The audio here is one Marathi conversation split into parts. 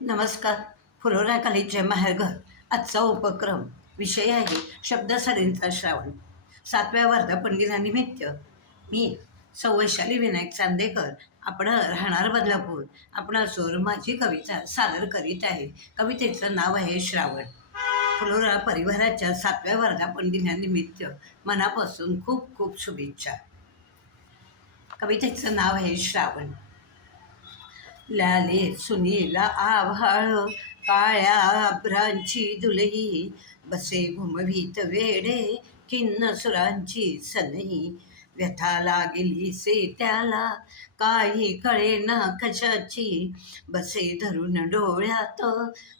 नमस्कार. फुलोरा कलेचे माहेरघर. आजचा उपक्रम विषय आहे शब्दसरींचा श्रावण. 7व्या वर्धापनदिनानिमित्त मी सौ वैशाली विनायक चांदेकर, आपण राहणार बदलापूर, आपणासोर माझी कविता सादर करीत आहे. कवितेचं नाव आहे श्रावण. फुलोरा परिवाराच्या 7व्या वर्धापनदिनानिमित्त मनापासून खूप खूप शुभेच्छा. कवितेचं नाव आहे श्रावण. लाले सुनीला आभाळ, काळ्या अभ्रांची दुलई, बसे घुमवीत वेडे, किन्नसुरांची सनई. व्यथा लागली से त्याला, काही कळेना कशाची, बसे धरून डोळ्यात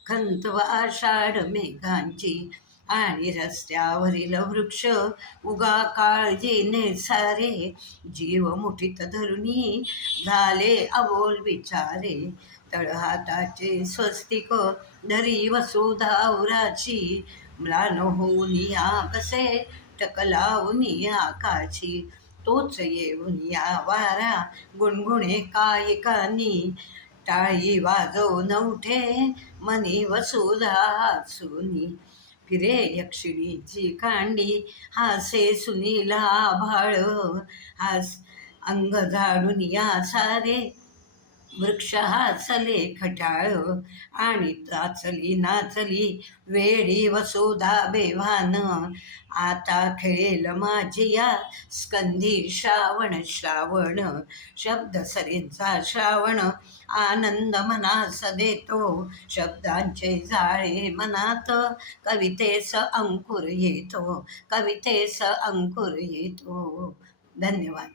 खंत आषाढ मेघांची. आणि रस्त्यावरील वृक्ष उगा काळजीने सारे, जीव मुठीत धरुनी झाले अबोल विचारे. तळहाताचे स्वस्तिक धरी वसुधा उराची, म्लान होऊन या बसे टकलावून आकाशी. तोच येऊन या वारा गुणगुणे काय कानी, टाळी वाजवून उठे मनी वसुधा हसूनी. फिरे यक्षिणीची कांडी, हासे सुनीला आभाळ, हास अंग झाडून या सारे, वृक्ष हासले खटाळ. आणि नाचली नाचली वेडी वसुधा बेभान, आता खेळेल माझी या स्कंधी श्रावण श्रावण. शब्द सरींचा श्रावण आनंद मनास देतो, शब्दांचे जाळे मनात कवितेस अंकुर येतो, कवितेस अंकुर येतो. धन्यवाद.